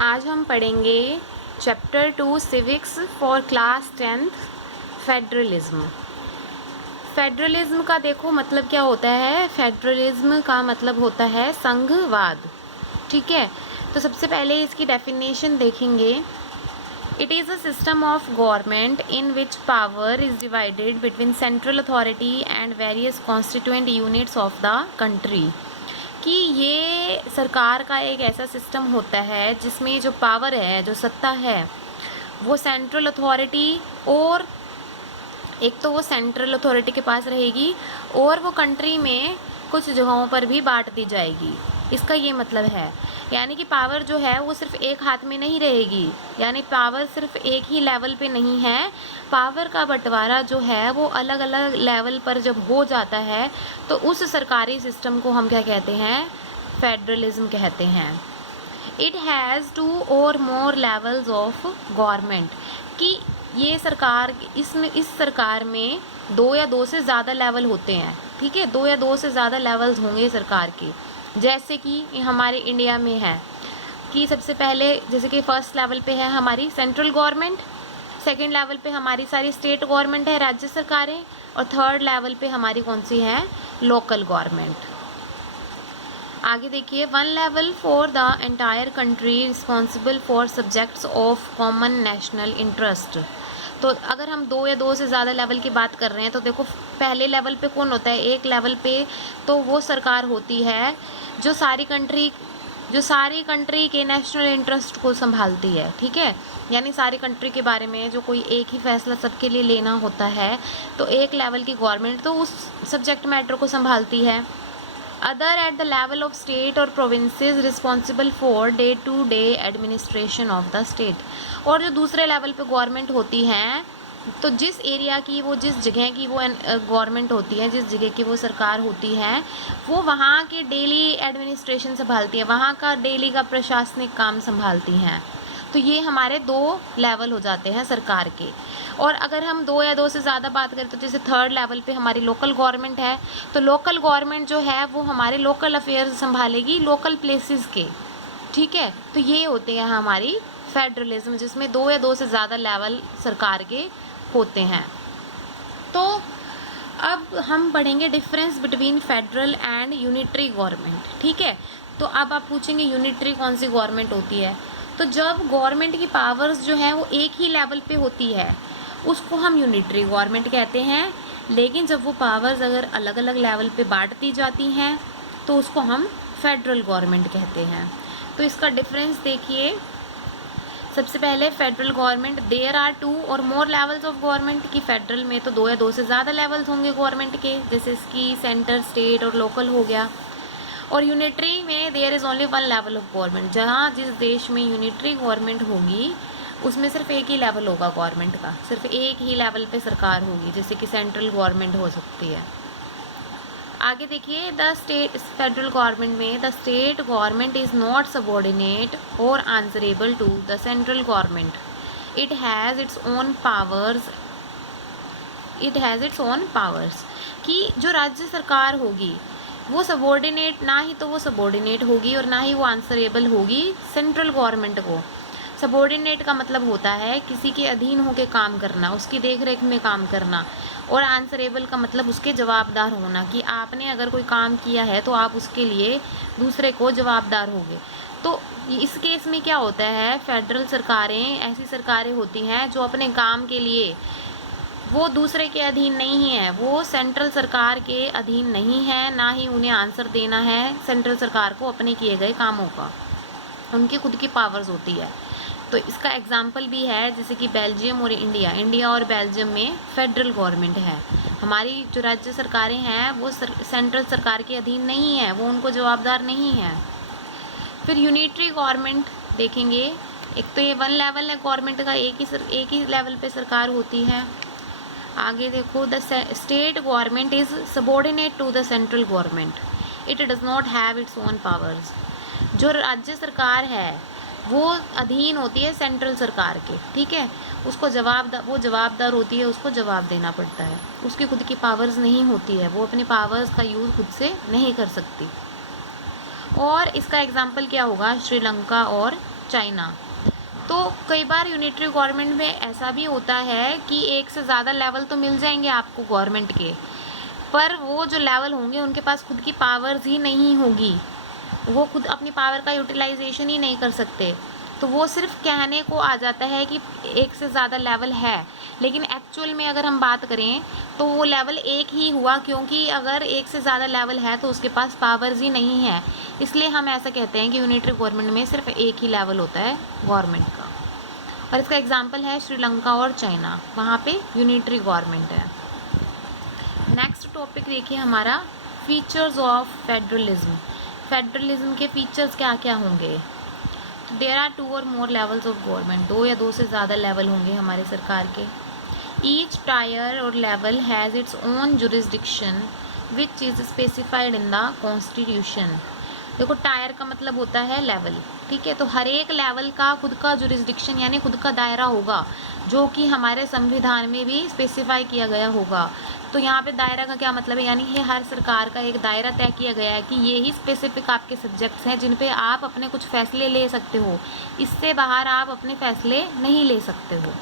आज हम पढ़ेंगे chapter 2 civics for class 10th federalism. Federalism का देखो मतलब क्या होता है। फेडरलिज्म का मतलब होता है संघवाद। ठीक है, तो सबसे पहले इसकी डेफिनेशन देखेंगे। It is a system of government in which power is divided between central authority and various constituent units of the country. कि ये सरकार का एक ऐसा सिस्टम होता है जिसमें जो पावर है, जो सत्ता है, वो सेंट्रल अथॉरिटी और एक तो वो सेंट्रल अथॉरिटी के पास रहेगी और वो कंट्री में कुछ जगहों पर भी बांट दी जाएगी। इसका ये मतलब है, यानी कि पावर जो है वो सिर्फ एक हाथ में नहीं रहेगी, यानी पावर सिर्फ एक ही लेवल पे नहीं है। पावर का बंटवारा जो है वो अलग अलग लेवल पर जब हो जाता है तो उस सरकारी सिस्टम को हम क्या कहते हैं, फेडरलिज्म कहते हैं। इट हैज़ 2 और मोर लेवल्स ऑफ गवर्नमेंट। कि ये सरकार, इसमें इस सरकार में 2 या 2 से ज़्यादा लेवल होते हैं। ठीक है, 2 या 2 से ज़्यादा लेवल्स होंगे सरकार के। जैसे कि हमारे इंडिया में है कि सबसे पहले जैसे कि फर्स्ट लेवल पे है हमारी सेंट्रल गवर्नमेंट, सेकंड लेवल पे हमारी सारी स्टेट गवर्नमेंट है, राज्य सरकारें, और थर्ड लेवल पे हमारी कौन सी है, लोकल गवर्नमेंट। आगे देखिए, 1 level for the entire country responsible for subjects of common national interest. तो अगर हम 2 या 2 से ज़्यादा लेवल की बात कर रहे हैं तो देखो पहले लेवल पे कौन होता है, एक लेवल पे तो वो सरकार होती है जो सारी कंट्री के नेशनल इंटरेस्ट को संभालती है। ठीक है, यानी सारी कंट्री के बारे में जो कोई एक ही फैसला सबके लिए लेना होता है तो एक लेवल की गवर्नमेंट तो उस सब्जेक्ट मैटर को संभालती है। Other at the level of state और provinces responsible for day to day administration of the state. और जो दूसरे लेवल पे गवर्नमेंट होती हैं तो जिस एरिया की वो, जिस जगह की वो गवर्नमेंट होती है, जिस जगह की वो सरकार होती है, वो वहाँ के डेली एडमिनिस्ट्रेशन संभालती है, वहाँ का डेली का प्रशासनिक काम संभालती हैं। तो ये हमारे 2 लेवल हो जाते हैं सरकार के। और अगर हम 2 या 2 से ज़्यादा बात करें तो जैसे थर्ड लेवल पे हमारी लोकल गवर्नमेंट है, तो लोकल गवर्नमेंट जो है वो हमारे लोकल अफेयर्स संभालेगी लोकल प्लेसेस के। ठीक है, तो ये होते हैं हमारी फेडरलिज्म, जिसमें 2 या 2 से ज़्यादा लेवल सरकार के होते हैं। तो अब हम पढ़ेंगे difference between federal and unitary government. ठीक है, तो अब आप पूछेंगे यूनिटरी कौन सी गवर्नमेंट होती है। तो जब गवर्नमेंट की पावर्स जो है वो एक ही लेवल पे होती है उसको हम यूनिटरी गवर्नमेंट कहते हैं। लेकिन जब वो पावर्स अगर अलग अलग लेवल पे बांट दी जाती हैं तो उसको हम फेडरल गवर्नमेंट कहते हैं। तो इसका डिफरेंस देखिए। सबसे पहले फेडरल गवर्नमेंट, देयर आर 2 और मोर लेवल्स ऑफ गवर्नमेंट। की फेडरल में तो 2 या 2 से ज़्यादा लेवल्स होंगे गवर्नमेंट के, जैसे इसकी सेंटर, स्टेट और लोकल हो गया। और यूनिटरी में there is only 1 level of government. जहाँ जिस देश में यूनिटरी गवर्नमेंट होगी उसमें सिर्फ एक ही लेवल होगा गवर्नमेंट का, सिर्फ एक ही लेवल पे सरकार होगी, जैसे कि सेंट्रल गवर्नमेंट हो सकती है। आगे देखिए, द स्टेट फेडरल गवर्नमेंट में the state government is not subordinate और answerable to the central government. It has its own powers. कि जो राज्य सरकार होगी वो सबॉर्डिनेट, ना ही तो वो सबॉर्डिनेट होगी और ना ही वो आंसरेबल होगी सेंट्रल गवर्नमेंट को। सबॉर्डिनेट का मतलब होता है किसी के अधीन होकर काम करना, उसकी देख रेख में काम करना। और आंसरेबल का मतलब उसके जवाबदार होना, कि आपने अगर कोई काम किया है तो आप उसके लिए दूसरे को जवाबदार होंगे। तो इस केस में क्या होता है, फेडरल सरकारें ऐसी सरकारें होती हैं जो अपने काम के लिए वो दूसरे के अधीन नहीं है, वो सेंट्रल सरकार के अधीन नहीं है, ना ही उन्हें आंसर देना है सेंट्रल सरकार को अपने किए गए कामों का। उनकी खुद की पावर्स होती है। तो इसका एग्जाम्पल भी है जैसे कि बेल्जियम और इंडिया और बेल्जियम में फेडरल गवर्नमेंट है। हमारी जो राज्य सरकारें हैं वो सेंट्रल सरकार के अधीन नहीं है, वो उनको जवाबदार नहीं है। फिर यूनिटरी गवर्नमेंट देखेंगे। एक तो ये 1 लेवल है गवर्नमेंट का, एक ही लेवल पे सरकार होती है। आगे देखो, the state government is subordinate to the central government. It does not have its own powers. जो राज्य सरकार है वो अधीन होती है सेंट्रल सरकार के। ठीक है, उसको जवाबदार होती है, उसको जवाब देना पड़ता है, उसकी खुद की पावर्स नहीं होती है, वो अपनी पावर्स का यूज़ खुद से नहीं कर सकती। और इसका एग्जाम्पल क्या होगा, श्रीलंका और चाइना। तो कई बार यूनिटरी गवर्नमेंट में ऐसा भी होता है कि एक से ज़्यादा लेवल तो मिल जाएंगे आपको गवर्नमेंट के, पर वो जो लेवल होंगे उनके पास खुद की पावर्स ही नहीं होगी, वो खुद अपनी पावर का यूटिलाइजेशन ही नहीं कर सकते। तो वो सिर्फ कहने को आ जाता है कि एक से ज़्यादा लेवल है, लेकिन एक्चुअल में अगर हम बात करें तो वो लेवल एक ही हुआ, क्योंकि अगर एक से ज़्यादा लेवल है तो उसके पास पावर्स ही नहीं है। इसलिए हम ऐसा कहते हैं कि यूनिटरी गवर्नमेंट में सिर्फ एक ही लेवल होता है गवर्नमेंट का। और इसका एग्जाम्पल है श्रीलंका और चाइना, वहाँ पे यूनिटरी गवर्नमेंट है। नेक्स्ट टॉपिक देखिए हमारा फीचर्स ऑफ फेडरलिज्म। फेडरलिज्म के फीचर्स क्या क्या होंगे? देयर आर 2 और मोर लेवल्स ऑफ गवर्नमेंट, 2 या 2 से ज़्यादा लेवल होंगे हमारे सरकार के। ईच टायर और level has its own jurisdiction which is specified in the constitution. देखो टायर का मतलब होता है लेवल, ठीक है, तो हर एक लेवल का खुद का जुरिस्डिक्शन यानी खुद का दायरा होगा, जो कि हमारे संविधान में भी स्पेसिफाई किया गया होगा। तो यहाँ पे दायरा का क्या मतलब है, यानी ये हर सरकार का एक दायरा तय किया गया है कि ये ही स्पेसिफिक आपके सब्जेक्ट्स हैं जिन पे आप अपने कुछ फैसले ले सकते हो, इससे बाहर आप अपने फैसले नहीं ले सकते हो।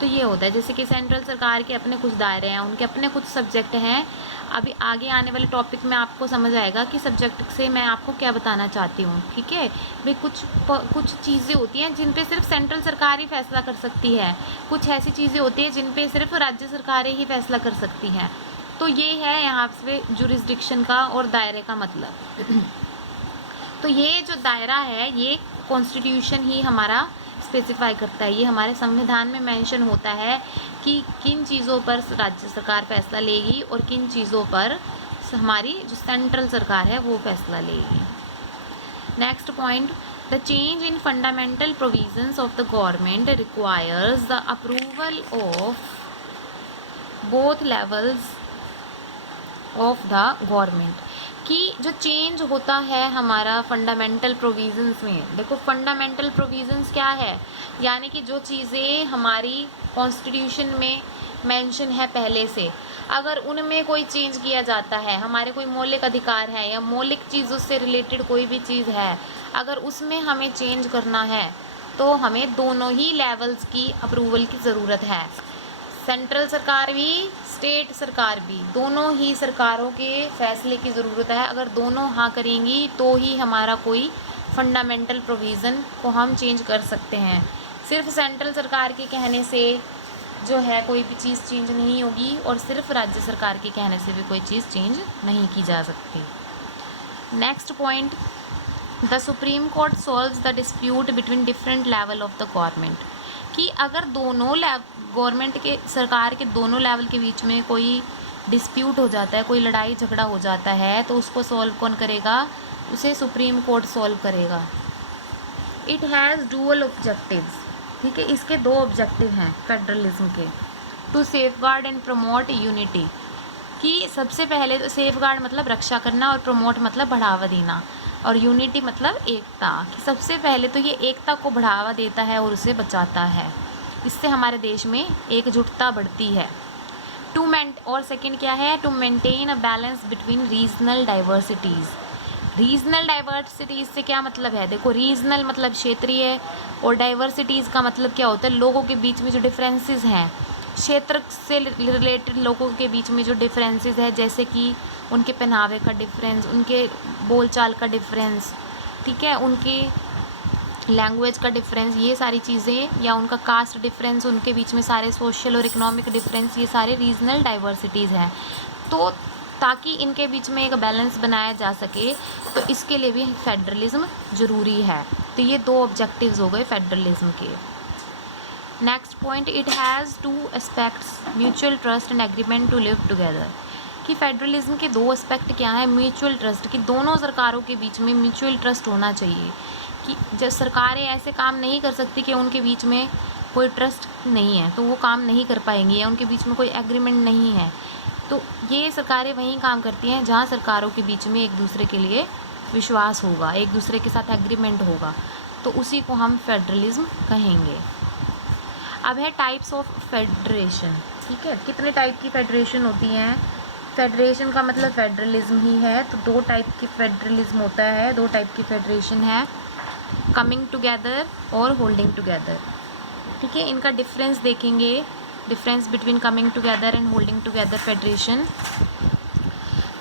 तो ये होता है, जैसे कि सेंट्रल सरकार के अपने कुछ दायरे हैं, उनके अपने कुछ सब्जेक्ट हैं। अभी आगे आने वाले टॉपिक में आपको समझ आएगा कि सब्जेक्ट से मैं आपको क्या बताना चाहती हूँ, ठीक है भाई। कुछ चीज़ें होती हैं जिन पे सिर्फ सेंट्रल सरकार ही फैसला कर सकती है, कुछ ऐसी चीज़ें होती हैं जिन पे सिर्फ राज्य सरकारें ही फैसला कर सकती हैं। तो ये है यहाँ पे जुरिस्डिक्शन का और दायरे का मतलब। तो ये जो दायरा है ये कॉन्स्टिट्यूशन ही हमारा स्पेसिफाई करता है, ये हमारे संविधान में मेंशन होता है कि किन चीज़ों पर राज्य सरकार फैसला लेगी और किन चीज़ों पर हमारी जो सेंट्रल सरकार है वो फैसला लेगी। Next point, the change in fundamental provisions of the government requires the approval of both levels of the government. कि जो चेंज होता है हमारा फंडामेंटल प्रोविजंस में, देखो फंडामेंटल प्रोविजंस क्या है, यानी कि जो चीज़ें हमारी कॉन्स्टिट्यूशन में मेंशन है पहले से, अगर उनमें कोई चेंज किया जाता है, हमारे कोई मौलिक अधिकार है या मौलिक चीज़ों से रिलेटेड कोई भी चीज़ है, अगर उसमें हमें चेंज करना है तो हमें दोनों ही लेवल्स की अप्रूवल की ज़रूरत है। सेंट्रल सरकार भी स्टेट सरकार भी, दोनों ही सरकारों के फैसले की ज़रूरत है। अगर दोनों हाँ करेंगी तो ही हमारा कोई फंडामेंटल प्रोविज़न को हम चेंज कर सकते हैं। सिर्फ सेंट्रल सरकार के कहने से जो है कोई भी चीज़ चेंज नहीं होगी, और सिर्फ राज्य सरकार के कहने से भी कोई चीज़ चेंज नहीं की जा सकती। Next point, the supreme court solves the dispute between different level of the government. कि अगर दोनों गवर्नमेंट के सरकार के दोनों लेवल के बीच में कोई डिस्प्यूट हो जाता है, कोई लड़ाई झगड़ा हो जाता है, तो उसको सॉल्व कौन करेगा? उसे सुप्रीम कोर्ट सॉल्व करेगा। इट हैज़ डुअल ऑब्जेक्टिव्स, ठीक है, इसके 2 ऑब्जेक्टिव हैं फेडरलिज्म के। To safeguard and promote unity, कि सबसे पहले तो सेफगार्ड मतलब रक्षा करना और प्रमोट मतलब बढ़ावा देना, और यूनिटी मतलब एकता, कि सबसे पहले तो ये एकता को बढ़ावा देता है और उसे बचाता है, इससे हमारे देश में एकजुटता बढ़ती है। और सेकंड क्या है? To maintain a balance between regional diversities. Regional diversities से क्या मतलब है? देखो रीजनल मतलब क्षेत्रीय, और डाइवर्सिटीज़ का मतलब क्या होता है? लोगों के बीच में जो डिफरेंसेस हैं, क्षेत्र से रिलेटेड लोगों के बीच में जो डिफरेंसेस है, जैसे कि उनके पहनावे का डिफरेंस, उनके बोलचाल का डिफरेंस, ठीक है, उनके लैंग्वेज का डिफरेंस, ये सारी चीज़ें, या उनका कास्ट डिफरेंस, उनके बीच में सारे सोशल और इकोनॉमिक डिफरेंस, ये सारे रीजनल डाइवर्सिटीज़ हैं। तो ताकि इनके बीच में एक बैलेंस बनाया जा सके, तो इसके लिए भी फेडरलिज्म ज़रूरी है। तो ये 2 ऑब्जेक्टिव्स हो गए फेडरलिज्म के। Next point, it has 2 aspects, mutual trust and agreement to live together. कि फेडरलिज्म के 2 एस्पेक्ट क्या है? म्यूचुअल ट्रस्ट, कि दोनों सरकारों के बीच में म्यूचुअल ट्रस्ट होना चाहिए, कि जब सरकारें ऐसे काम नहीं कर सकती कि उनके बीच में कोई ट्रस्ट नहीं है तो वो काम नहीं कर पाएंगी, या उनके बीच में कोई एग्रीमेंट नहीं है। तो ये सरकारें वहीं काम करती हैं जहाँ सरकारों के बीच में एक दूसरे के लिए विश्वास होगा, एक दूसरे के साथ एग्रीमेंट होगा, तो उसी को हम फेडरलिज्म कहेंगे। अब है टाइप्स ऑफ फेडरेशन, ठीक है, कितने टाइप की फेडरेशन होती हैं? फेडरेशन का मतलब फेडरलिज्म ही है, तो 2 टाइप की फेडरलिज्म होता है, 2 टाइप की फेडरेशन है। कमिंग टुगेदर और होल्डिंग टुगेदर। ठीक है, इनका डिफरेंस देखेंगे, difference between coming together and holding together federation.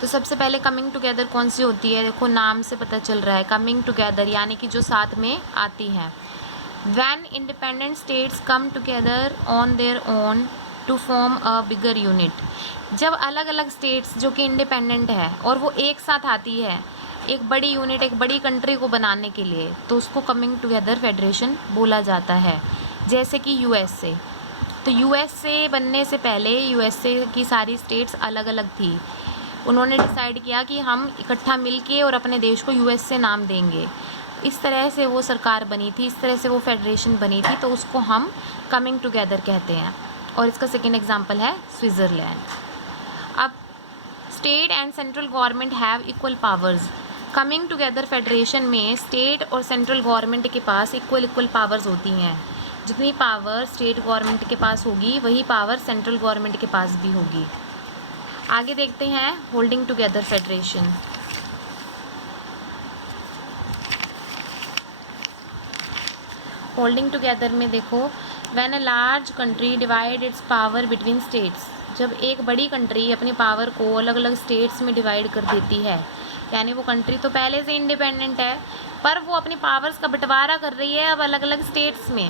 तो सबसे पहले कमिंग टुगेदर कौन सी होती है, देखो नाम से पता चल रहा है, कमिंग टुगेदर यानी कि जो साथ में आती हैं। When independent states come together on their own to form a bigger unit, जब अलग अलग स्टेट्स जो कि इंडिपेंडेंट है और वो एक साथ आती है एक बड़ी यूनिट, एक बड़ी कंट्री को बनाने के लिए, तो उसको कमिंग टुगेदर फेडरेशन बोला जाता है। जैसे कि यूएसए, तो यूएसए बनने से पहले यूएसए की सारी स्टेट्स अलग अलग थी। उन्होंने डिसाइड किया कि हम इकट्ठा मिलके और अपने देश को यूएसए नाम देंगे। इस तरह से वो सरकार बनी थी, इस तरह से वो फेडरेशन बनी थी, तो उसको हम कमिंग टुगेदर कहते हैं। और इसका सेकेंड एग्जांपल है स्विट्ज़रलैंड। अब state and central government have equal powers. Coming together federation में स्टेट और सेंट्रल गवर्नमेंट के पास इक्वल पावर्स होती हैं। जितनी पावर स्टेट गवर्नमेंट के पास होगी वही पावर सेंट्रल गवर्नमेंट के पास भी होगी। आगे देखते हैं holding together federation. Holding together में देखो, when a large country divide it's power between states, जब एक बड़ी कंट्री अपनी पावर को अलग अलग स्टेट्स में डिवाइड कर देती है, यानी वो कंट्री तो पहले से इंडिपेंडेंट है पर वो अपनी पावर्स का बंटवारा कर रही है अब अलग अलग स्टेट्स में,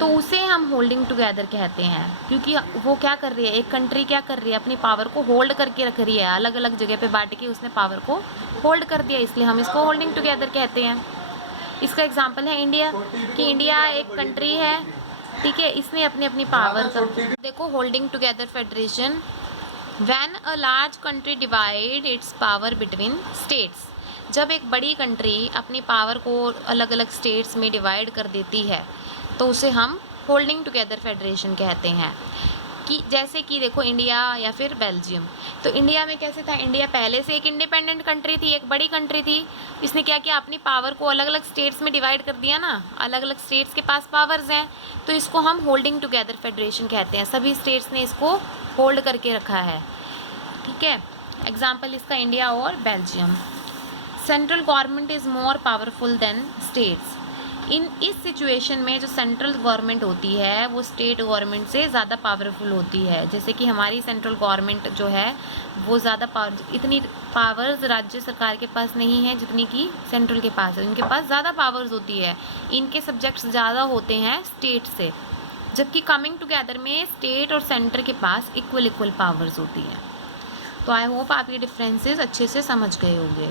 तो उसे हम होल्डिंग टुगेदर कहते हैं। क्योंकि वो क्या कर रही है, एक कंट्री क्या कर रही है, अपनी पावर को होल्ड करके रख रही है, अलग अलग जगह पे बांट के उसने पावर को होल्ड कर दिया, इसलिए हम इसको होल्डिंग टुगेदर कहते हैं। इसका एग्जांपल है इंडिया, कि इंडिया एक कंट्री है, ठीक है, इसने अपनी अपनी पावर का, देखो holding together federation, when a large country divide it's power between states, जब एक बड़ी कंट्री अपनी पावर को अलग अलग स्टेट्स में डिवाइड कर देती है तो उसे हम होल्डिंग टुगेदर फेडरेशन कहते हैं। कि जैसे कि देखो इंडिया या फिर बेल्जियम, तो इंडिया में कैसे था, इंडिया पहले से एक इंडिपेंडेंट कंट्री थी, एक बड़ी कंट्री थी, इसने क्या किया, अपनी पावर को अलग अलग स्टेट्स में डिवाइड कर दिया ना, अलग अलग स्टेट्स के पास पावर्स हैं, तो इसको हम होल्डिंग टुगेदर फेडरेशन कहते हैं। सभी स्टेट्स ने इसको होल्ड करके रखा है, ठीक है। एग्जाम्पल इसका इंडिया और Belgium. Central government is more powerful than states, इस सिचुएशन में जो सेंट्रल गवर्नमेंट होती है वो स्टेट गवर्नमेंट से ज़्यादा पावरफुल होती है। जैसे कि हमारी सेंट्रल गवर्नमेंट जो है वो ज़्यादा इतनी पावर्स राज्य सरकार के पास नहीं है जितनी कि सेंट्रल के पास है, इनके पास ज़्यादा पावर्स होती है, इनके सब्जेक्ट्स ज़्यादा होते हैं स्टेट से, जबकि कमिंग टुगेदर में स्टेट और सेंटर के पास इक्वल पावर्स होती हैं। तो आई होप आप ये डिफरेंसेस अच्छे से समझ गए होंगे।